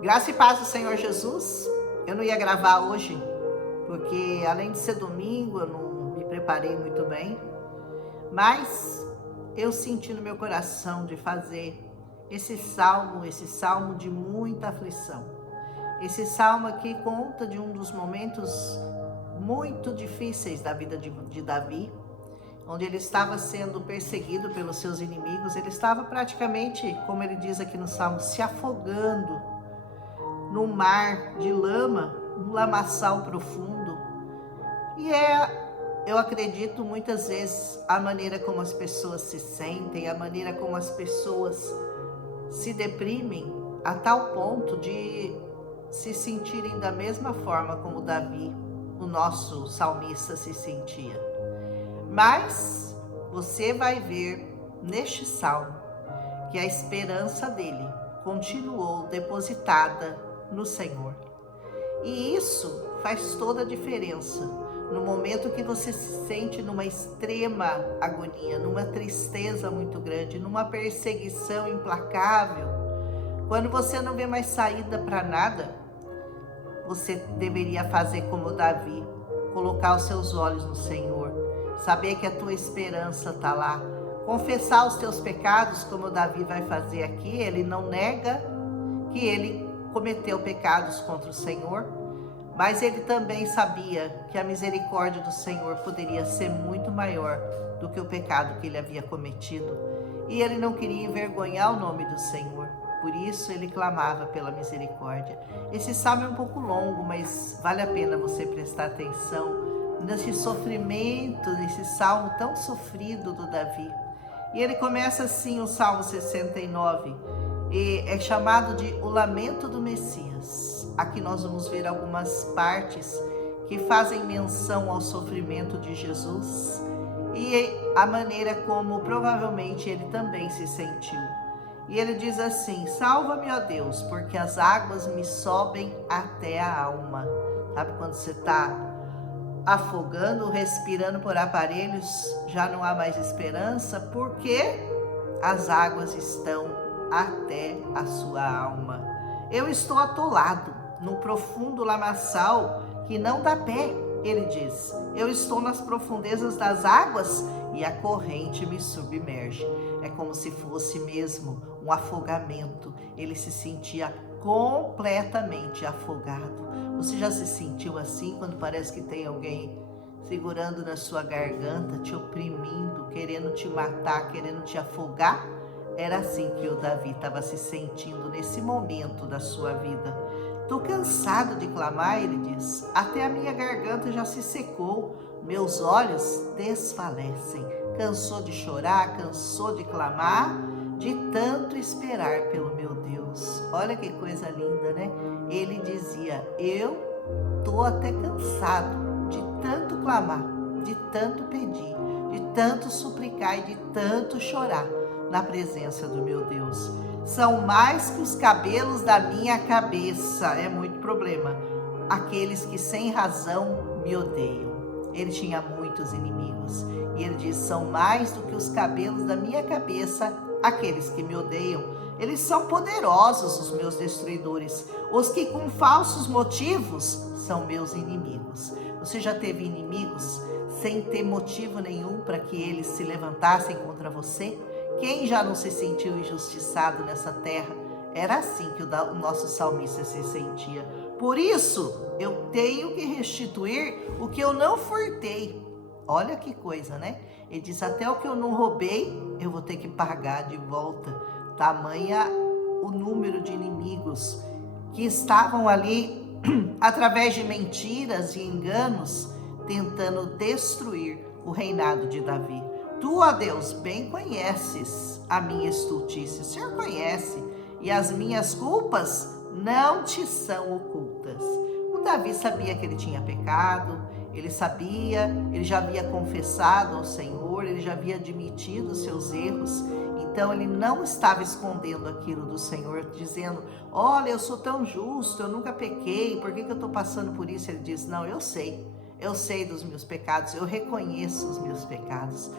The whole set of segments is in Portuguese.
Graça e paz do Senhor Jesus. Eu não ia gravar hoje, porque além de ser domingo, eu não me preparei muito bem, mas eu senti no meu coração de fazer esse salmo de muita aflição. Esse salmo aqui conta de um dos momentos muito difíceis da vida de Davi, onde ele estava sendo perseguido pelos seus inimigos. Ele estava praticamente, como ele diz aqui no salmo, se afogando no mar de lama, um lamaçal profundo. E eu acredito muitas vezes a maneira como as pessoas se sentem, a maneira como as pessoas se deprimem a tal ponto de se sentirem da mesma forma como Davi, o nosso salmista, se sentia. Mas você vai ver neste salmo que a esperança dele continuou depositada no Senhor. E isso faz toda a diferença no momento que você se sente numa extrema agonia, numa tristeza muito grande, numa perseguição implacável. Quando você não vê mais saída para nada, você deveria fazer como Davi, colocar os seus olhos no Senhor, saber que a tua esperança está lá, confessar os teus pecados, como Davi vai fazer aqui. Ele não nega que ele cometeu pecados contra o Senhor, mas ele também sabia que a misericórdia do Senhor poderia ser muito maior do que o pecado que ele havia cometido, e ele não queria envergonhar o nome do Senhor. Por isso ele clamava pela misericórdia. Esse salmo é um pouco longo, mas vale a pena você prestar atenção nesse sofrimento, nesse salmo tão sofrido do Davi. E ele começa assim, o Salmo 69, e é chamado de o lamento do Messias. Aqui nós vamos ver algumas partes que fazem menção ao sofrimento de Jesus e a maneira como provavelmente ele também se sentiu. E ele diz assim: salva-me, ó Deus, porque as águas me sobem até a alma. Sabe quando você está afogando, respirando por aparelhos, já não há mais esperança, porque as águas estão até a sua alma. Eu estou atolado num profundo lamaçal que não dá pé, ele diz. Eu estou nas profundezas das águas e a corrente me submerge. É como se fosse mesmo um afogamento. Ele se sentia completamente afogado. Você já se sentiu assim quando parece que tem alguém segurando na sua garganta, te oprimindo, querendo te matar, querendo te afogar? Era assim que o Davi estava se sentindo nesse momento da sua vida. Estou cansado de clamar, ele diz, até a minha garganta já se secou, meus olhos desfalecem. Cansou de chorar, cansou de clamar, de tanto esperar pelo meu Deus. Olha que coisa linda, né? Ele dizia: eu estou até cansado de tanto clamar, de tanto pedir, de tanto suplicar e de tanto chorar na presença do meu Deus. São mais que os cabelos da minha cabeça. É muito problema. Aqueles que sem razão me odeiam. Ele tinha muitos inimigos. E ele diz: são mais do que os cabelos da minha cabeça aqueles que me odeiam. Eles são poderosos, os meus destruidores. Os que com falsos motivos são meus inimigos. Você já teve inimigos sem ter motivo nenhum para que eles se levantassem contra você? Quem já não se sentiu injustiçado nessa terra? Era assim que o nosso salmista se sentia. Por isso, eu tenho que restituir o que eu não furtei. Olha que coisa, né? Ele diz: até o que eu não roubei, eu vou ter que pagar de volta. Tamanha o número de inimigos que estavam ali, através de mentiras e enganos, tentando destruir o reinado de Davi. Tu, ó Deus, bem conheces a minha estultice. O Senhor conhece, e as minhas culpas não te são ocultas. O Davi sabia que ele tinha pecado, ele sabia, ele já havia confessado ao Senhor, ele já havia admitido os seus erros. Então ele não estava escondendo aquilo do Senhor, dizendo: olha, eu sou tão justo, eu nunca pequei, por que eu estou passando por isso? Ele diz: não, eu sei dos meus pecados, eu reconheço os meus pecados.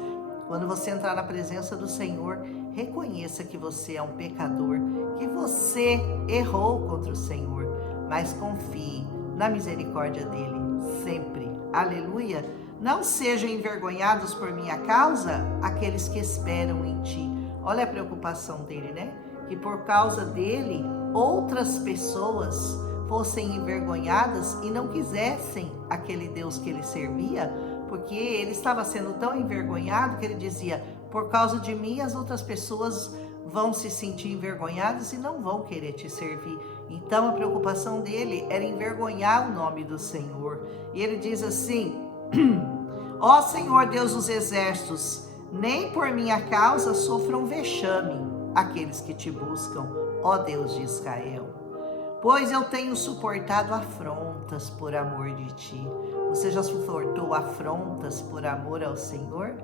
Quando você entrar na presença do Senhor, reconheça que você é um pecador, que você errou contra o Senhor, mas confie na misericórdia dele sempre. Aleluia! Não sejam envergonhados por minha causa aqueles que esperam em ti. Olha a preocupação dele, né? Que por causa dele, outras pessoas fossem envergonhadas e não quisessem aquele Deus que ele servia, porque ele estava sendo tão envergonhado que ele dizia: por causa de mim as outras pessoas vão se sentir envergonhadas e não vão querer te servir. Então a preocupação dele era envergonhar o nome do Senhor. E ele diz assim: ó Senhor Deus dos exércitos, nem por minha causa sofram vexame aqueles que te buscam, ó Deus de Israel. Pois eu tenho suportado afrontas por amor de ti. Você já suportou afrontas por amor ao Senhor?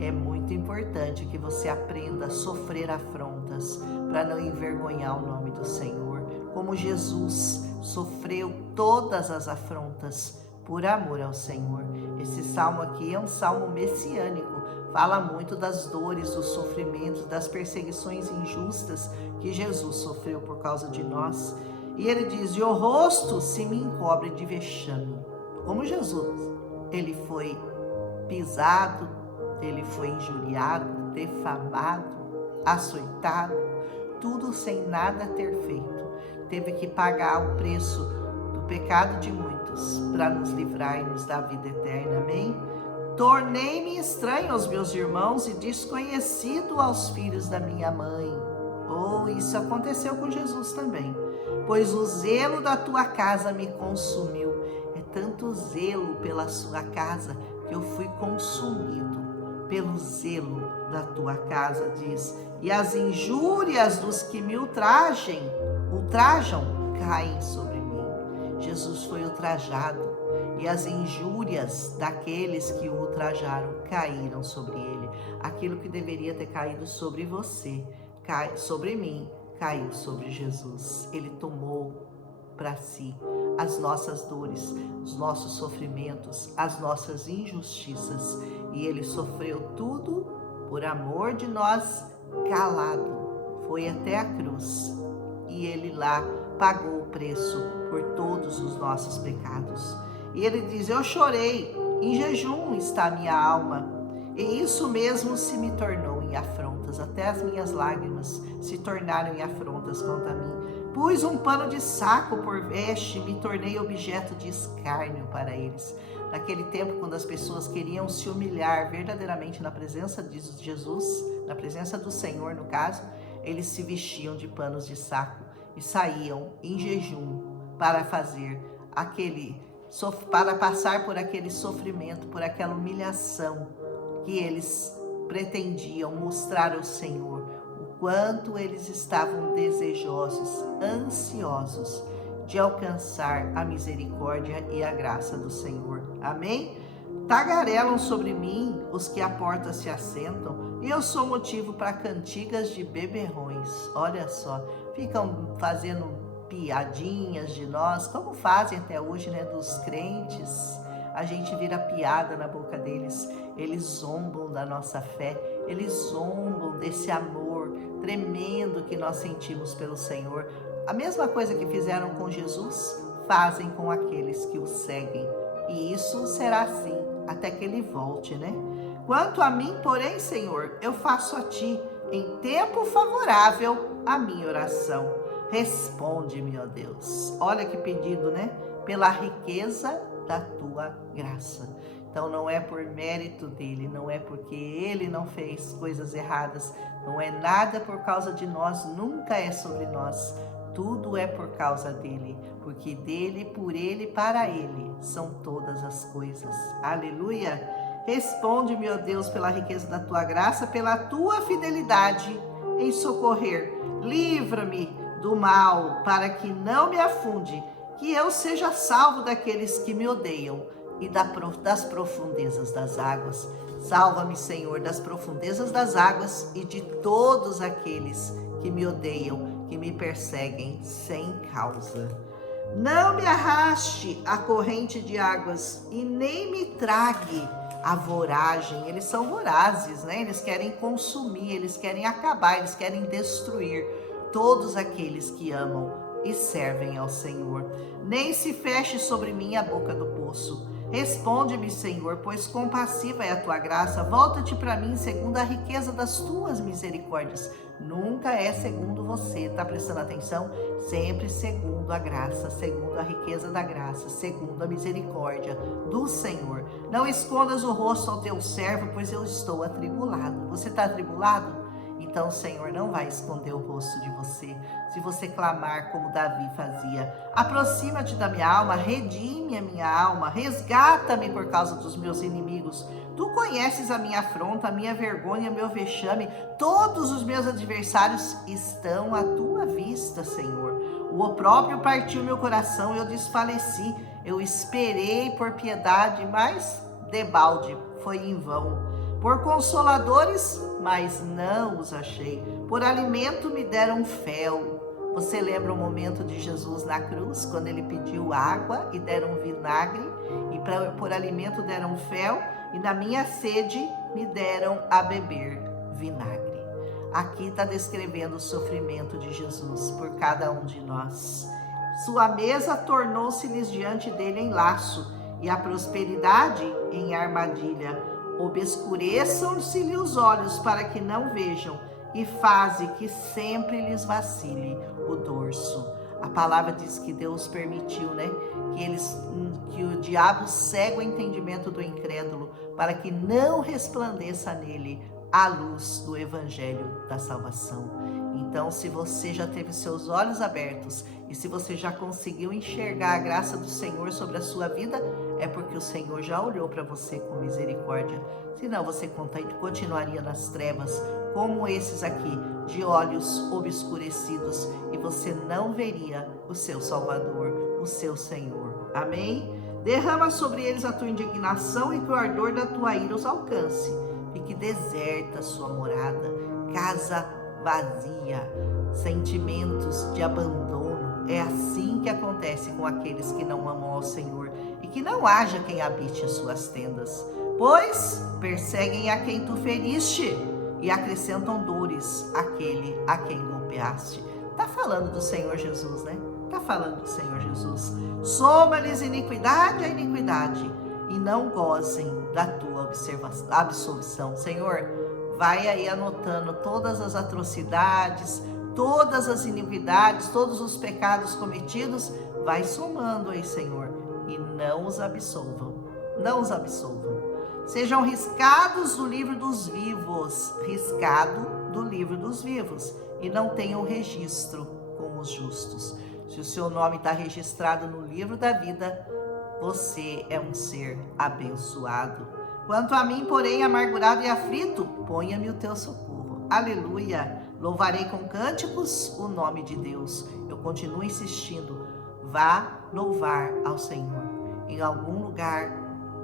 É muito importante que você aprenda a sofrer afrontas para não envergonhar o nome do Senhor. Como Jesus sofreu todas as afrontas por amor ao Senhor. Esse salmo aqui é um salmo messiânico. Fala muito das dores, dos sofrimentos, das perseguições injustas que Jesus sofreu por causa de nós. E ele diz: e o rosto se me encobre de vexame. Como Jesus, ele foi pisado, ele foi injuriado, defamado, açoitado, tudo sem nada ter feito. Teve que pagar o preço do pecado de muitos para nos livrar e nos dar vida eterna. Amém? Tornei-me estranho aos meus irmãos e desconhecido aos filhos da minha mãe. Oh, isso aconteceu com Jesus também. Pois o zelo da tua casa me consumiu. É tanto zelo pela sua casa que eu fui consumido pelo zelo da tua casa, diz. E as injúrias dos que me ultrajam caem sobre mim. Jesus foi ultrajado e as injúrias daqueles que o ultrajaram caíram sobre ele. Aquilo que deveria ter caído sobre você, sobre mim, caiu sobre Jesus. Ele tomou para si as nossas dores, os nossos sofrimentos, as nossas injustiças. E ele sofreu tudo por amor de nós, calado. Foi até a cruz e ele lá pagou o preço por todos os nossos pecados. E ele diz: eu chorei, em jejum está a minha alma, e isso mesmo se me tornou em afrontas, até as minhas lágrimas se tornaram em afrontas contra mim. Pus um pano de saco por veste, me tornei objeto de escárnio para eles. Naquele tempo, quando as pessoas queriam se humilhar verdadeiramente na presença de Jesus, na presença do Senhor no caso, eles se vestiam de panos de saco e saíam em jejum para passar por aquele sofrimento, por aquela humilhação que eles pretendiam mostrar ao Senhor o quanto eles estavam desejosos, ansiosos de alcançar a misericórdia e a graça do Senhor. Amém? Tagarelam sobre mim os que à porta se assentam, e eu sou motivo para cantigas de beberrões. Olha só, ficam fazendo piadinhas de nós, como fazem até hoje, né, dos crentes. A gente vira piada na boca deles. Eles zombam da nossa fé, eles zombam desse amor tremendo que nós sentimos pelo Senhor. A mesma coisa que fizeram com Jesus, fazem com aqueles que o seguem. E isso será assim, até que ele volte, né? Quanto a mim, porém, Senhor, eu faço a ti, em tempo favorável, a minha oração. Responde-me, ó Deus. Olha que pedido, né? Pela riqueza da tua graça. Então não é por mérito dele, não é porque ele não fez coisas erradas, não é nada por causa de nós, nunca é sobre nós. Tudo é por causa dele, porque dele, por ele, para ele são todas as coisas. Aleluia! Responde-me, ó Deus, pela riqueza da tua graça, pela tua fidelidade em socorrer. Livra-me do mal, para que não me afunde, que eu seja salvo daqueles que me odeiam e das profundezas das águas. Salva-me, Senhor, das profundezas das águas e de todos aqueles que me odeiam, que me perseguem sem causa. Não me arraste a corrente de águas e nem me trague a voragem, eles são vorazes, né? Eles querem consumir, eles querem acabar, eles querem destruir todos aqueles que amam e servem ao Senhor. Nem se feche sobre mim a boca do poço. Responde-me, Senhor, pois compassiva é a tua graça. Volta-te para mim segundo a riqueza das tuas misericórdias. Nunca é segundo você, tá prestando atenção? Sempre segundo a graça, segundo a riqueza da graça, segundo a misericórdia do Senhor. Não escondas o rosto ao teu servo, pois eu estou atribulado. Você está atribulado? Então o Senhor não vai esconder o rosto de você, se você clamar como Davi fazia. Aproxima-te da minha alma, redime a minha alma, resgata-me por causa dos meus inimigos. Tu conheces a minha afronta, a minha vergonha, o meu vexame. Todos os meus adversários estão à tua vista, Senhor. O opróbrio partiu meu coração, eu desfaleci. Eu esperei por piedade, mas debalde foi em vão. Por consoladores, mas não os achei. Por alimento me deram fel. Você lembra o momento de Jesus na cruz, quando ele pediu água e deram vinagre, e por alimento deram fel, e na minha sede me deram a beber vinagre. Aqui está descrevendo o sofrimento de Jesus por cada um de nós. Sua mesa tornou-se-lhes diante dele em laço, e a prosperidade em armadilha. Obscureçam-se-lhe os olhos para que não vejam, e faze que sempre lhes vacile o dorso. A palavra diz que Deus permitiu, né, que o diabo cega o entendimento do incrédulo, para que não resplandeça nele a luz do evangelho da salvação. Então, se você já teve seus olhos abertos e se você já conseguiu enxergar a graça do Senhor sobre a sua vida, é porque o Senhor já olhou para você com misericórdia. Senão você continuaria nas trevas, como esses aqui, de olhos obscurecidos, e você não veria o seu Salvador, o seu Senhor. Amém? Derrama sobre eles a tua indignação e que o ardor da tua ira os alcance. Fique deserta a sua morada, casa vazia, sentimentos de abandono. É assim que acontece com aqueles que não amam ao Senhor e que não haja quem habite as suas tendas, pois perseguem a quem tu feriste e acrescentam dores àquele a quem golpeaste. Tá falando do Senhor Jesus, né? Tá falando do Senhor Jesus. Soma-lhes iniquidade a iniquidade e não gozem da tua absolvição. Senhor, vai aí anotando todas as atrocidades, todas as iniquidades, todos os pecados cometidos, vai somando aí, Senhor, e não os absolvam, não os absolvam. Sejam riscados do livro dos vivos, riscado do livro dos vivos, e não tenham registro com os justos. Se o seu nome está registrado no livro da vida, você é um ser abençoado. Quanto a mim, porém, amargurado e aflito, ponha-me o teu socorro. Aleluia! Louvarei com cânticos o nome de Deus. Eu continuo insistindo, vá louvar ao Senhor. Em algum lugar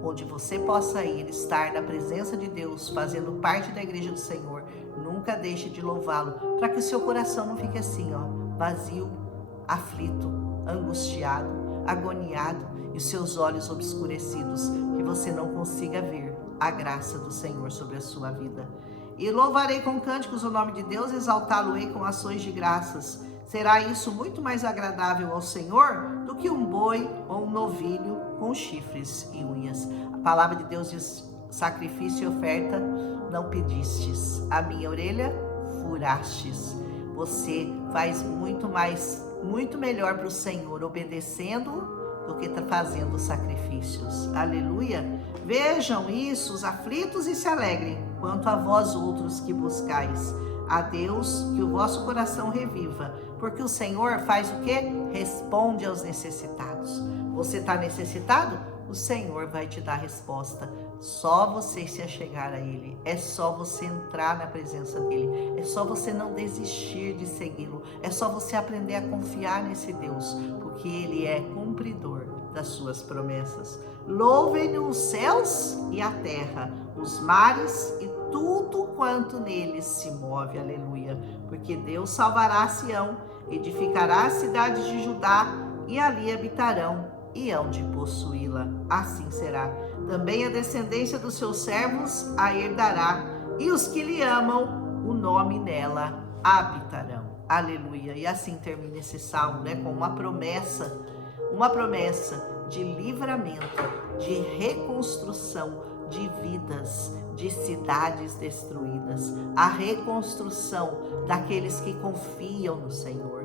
onde você possa ir, estar na presença de Deus, fazendo parte da igreja do Senhor, nunca deixe de louvá-lo, para que o seu coração não fique assim, vazio, aflito, angustiado, agoniado, e os seus olhos obscurecidos, que você não consiga ver a graça do Senhor sobre a sua vida. E louvarei com cânticos o nome de Deus, exaltá-lo-ei com ações de graças. Será isso muito mais agradável ao Senhor do que um boi ou um novilho com chifres e unhas. A palavra de Deus diz, sacrifício e oferta não pedistes, a minha orelha furastes. Você faz muito melhor para o Senhor obedecendo do que fazendo sacrifícios. Aleluia! Vejam isso, os aflitos, e se alegrem, quanto a vós outros que buscais a Deus, que o vosso coração reviva, porque o Senhor faz o quê? Responde aos necessitados. Você está necessitado? O Senhor vai te dar resposta. Só você se achegar a Ele. É só você entrar na presença dEle. É só você não desistir de segui-lo. É só você aprender a confiar nesse Deus, porque Ele é cumpridor das suas promessas. Louvem-no os céus e a terra, os mares e tudo quanto neles se move. Aleluia. Porque Deus salvará Sião, edificará as cidades de Judá, e ali habitarão e hão de possuí-la. Assim será. Também a descendência dos seus servos a herdará, e os que lhe amam, o nome nela habitarão. Aleluia. E assim termina esse salmo, né, com uma promessa de livramento, de reconstrução de vidas, de cidades destruídas, a reconstrução daqueles que confiam no Senhor,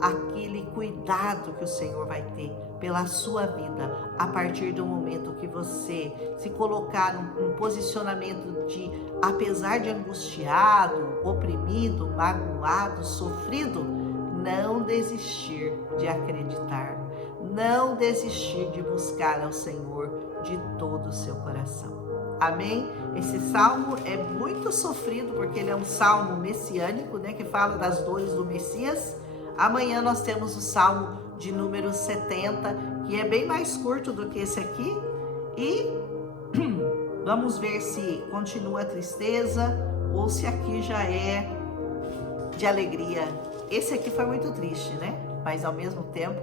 aquele cuidado que o Senhor vai ter pela sua vida a partir do momento que você se colocar num posicionamento de, apesar de angustiado, oprimido, magoado, sofrido, não desistir de acreditar, não desistir de buscar ao Senhor de todo o seu coração. Amém? Esse salmo é muito sofrido porque ele é um salmo messiânico, né, que fala das dores do Messias. Amanhã nós temos o salmo de número 70, que é bem mais curto do que esse aqui, e vamos ver se continua a tristeza ou se aqui já é de alegria. Esse aqui foi muito triste, né? Mas ao mesmo tempo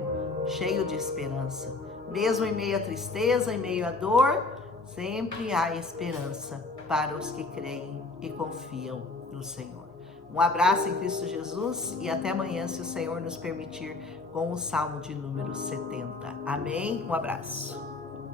cheio de esperança. Mesmo em meio à tristeza, em meio à dor, sempre há esperança para os que creem e confiam no Senhor. Um abraço em Cristo Jesus e até amanhã, se o Senhor nos permitir, com o Salmo de número 70. Amém? Um abraço.